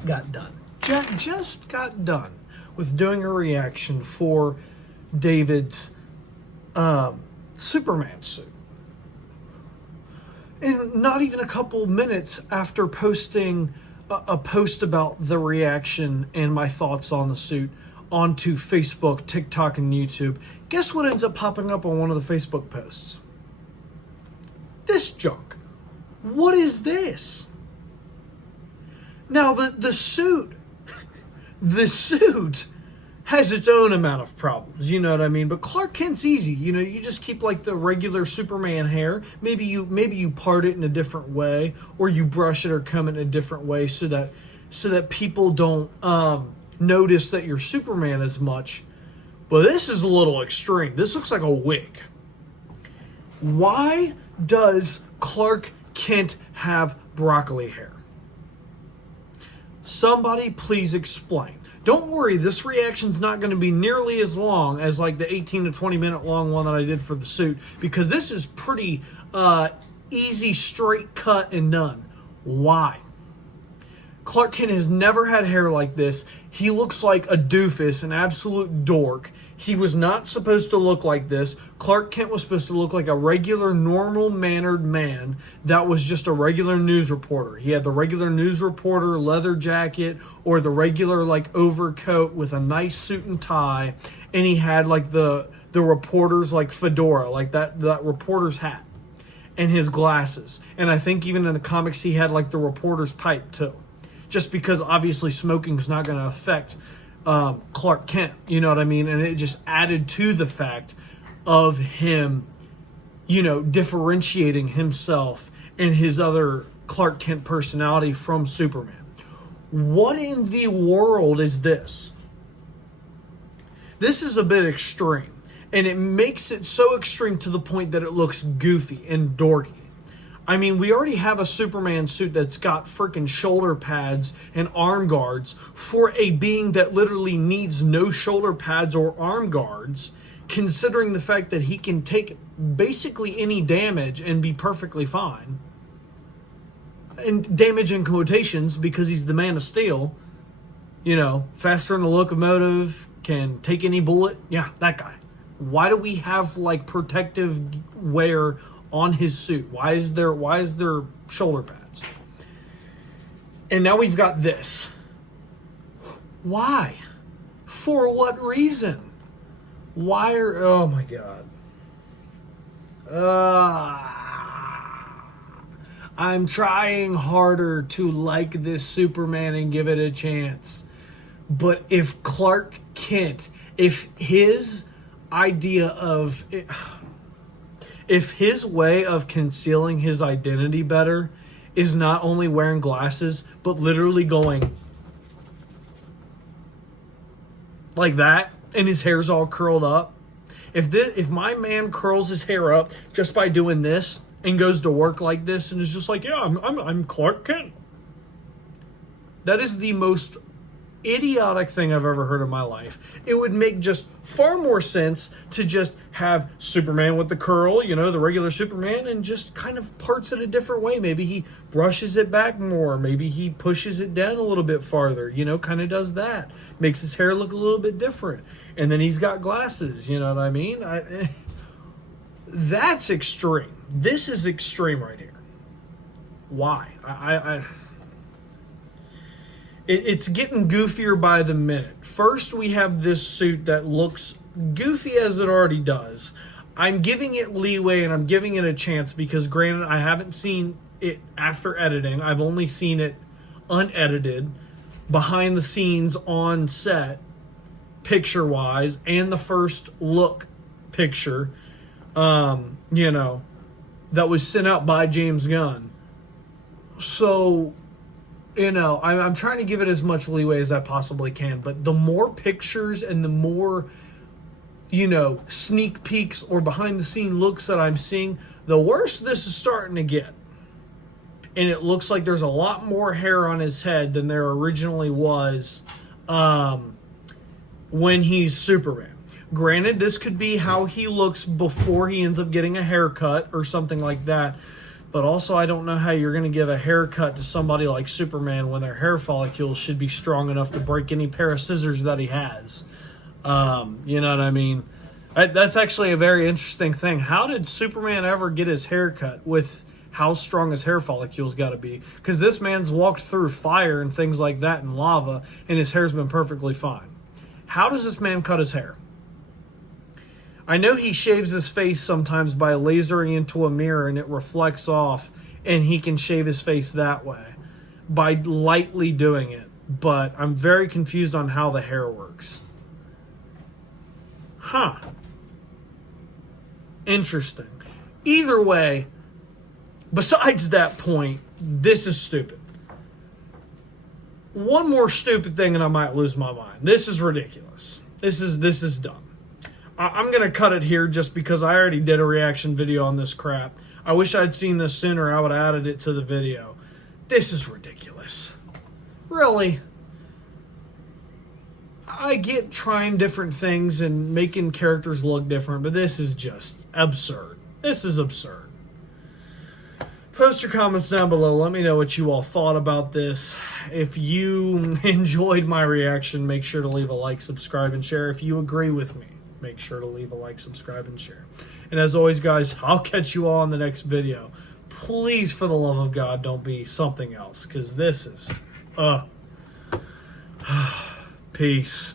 just got done. Just got done with doing a reaction for David's Superman suit. And not even a couple minutes after posting a post about the reaction and my thoughts on the suit onto Facebook, TikTok, and YouTube, guess what ends up popping up on one of the Facebook posts? This junk. What is this? Now, the suit has its own amount of problems, you know what I mean? But Clark Kent's easy. You know, you just keep like the regular Superman hair. Maybe you part it in a different way, or you brush it or comb it in a different way so that people don't notice that you're Superman as much. But this is a little extreme. This looks like a wig. Why does Clark Kent have broccoli hair? Somebody please explain. Don't worry, this reaction's not going to be nearly as long as like the 18 to 20 minute long one that I did for the suit, because this is pretty easy, straight cut and done. Why? Clark Kent has never had hair like this. He looks like a doofus, an absolute dork. He was not supposed to look like this. Clark Kent was supposed to look like a regular, normal-mannered man that was just a regular news reporter. He had the regular news reporter leather jacket or the regular like overcoat with a nice suit and tie, and he had like the reporter's like fedora, like that reporter's hat, and his glasses. And I think even in the comics he had like the reporter's pipe too. Just because obviously smoking's not going to affect Clark Kent, you know what I mean? And it just added to the fact of him, you know, differentiating himself and his other Clark Kent personality from Superman. What in the world is this? This is a bit extreme, and it makes it so extreme to the point that it looks goofy and dorky. I mean, we already have a Superman suit that's got freaking shoulder pads and arm guards for a being that literally needs no shoulder pads or arm guards, considering the fact that he can take basically any damage and be perfectly fine. And damage in quotations, because he's the Man of Steel. You know, faster than a locomotive, can take any bullet. Yeah, that guy. Why do we have like protective wear on his suit? Why is there shoulder pads? And now we've got this. Why? For what reason? Why are, oh my God. I'm trying harder to like this Superman and give it a chance. But if Clark Kent, if his idea of it, if his way of concealing his identity better is not only wearing glasses, but literally going like that, and his hair's all curled up. If my man curls his hair up just by doing this and goes to work like this and is just like, yeah, I'm Clark Kent. That is the most idiotic thing I've ever heard in my life. It would make just far more sense to just have Superman with the curl, you know, the regular Superman, and just kind of parts it a different way. Maybe he brushes it back more. Maybe he pushes it down a little bit farther, you know, kind of does that. Makes his hair look a little bit different. And then he's got glasses, you know what I mean? That's extreme. This is extreme right here. Why? It's getting goofier by the minute. First, we have this suit that looks goofy as it already does. I'm giving it leeway and I'm giving it a chance because, granted, I haven't seen it after editing. I've only seen it unedited, behind the scenes on set, picture-wise, and the first look picture, you know, that was sent out by James Gunn. So, you know, I'm trying to give it as much leeway as I possibly can, but the more pictures and the more, you know, sneak peeks or behind-the-scene looks that I'm seeing, the worse this is starting to get. And it looks like there's a lot more hair on his head than there originally was when he's Superman. Granted, this could be how he looks before he ends up getting a haircut or something like that. But also, I don't know how you're going to give a haircut to somebody like Superman when their hair follicles should be strong enough to break any pair of scissors that he has. You know what I mean? That's actually a very interesting thing. How did Superman ever get his hair cut with how strong his hair follicles got to be? Because this man's walked through fire and things like that and lava, and his hair's been perfectly fine. How does this man cut his hair? I know he shaves his face sometimes by lasering into a mirror and it reflects off, and he can shave his face that way by lightly doing it. But I'm very confused on how the hair works. Huh. Interesting. Either way, besides that point, this is stupid. One more stupid thing and I might lose my mind. This is ridiculous. This is dumb. I'm going to cut it here just because I already did a reaction video on this crap. I wish I'd seen this sooner. I would have added it to the video. This is ridiculous. Really? I get trying different things and making characters look different, but this is just absurd. This is absurd. Post your comments down below. Let me know what you all thought about this. If you enjoyed my reaction, make sure to leave a like, subscribe, and share. If you agree with me, make sure to leave a like, subscribe, and share. And as always, guys, I'll catch you all in the next video. Please, for the love of God, don't be something else, because this is... Peace.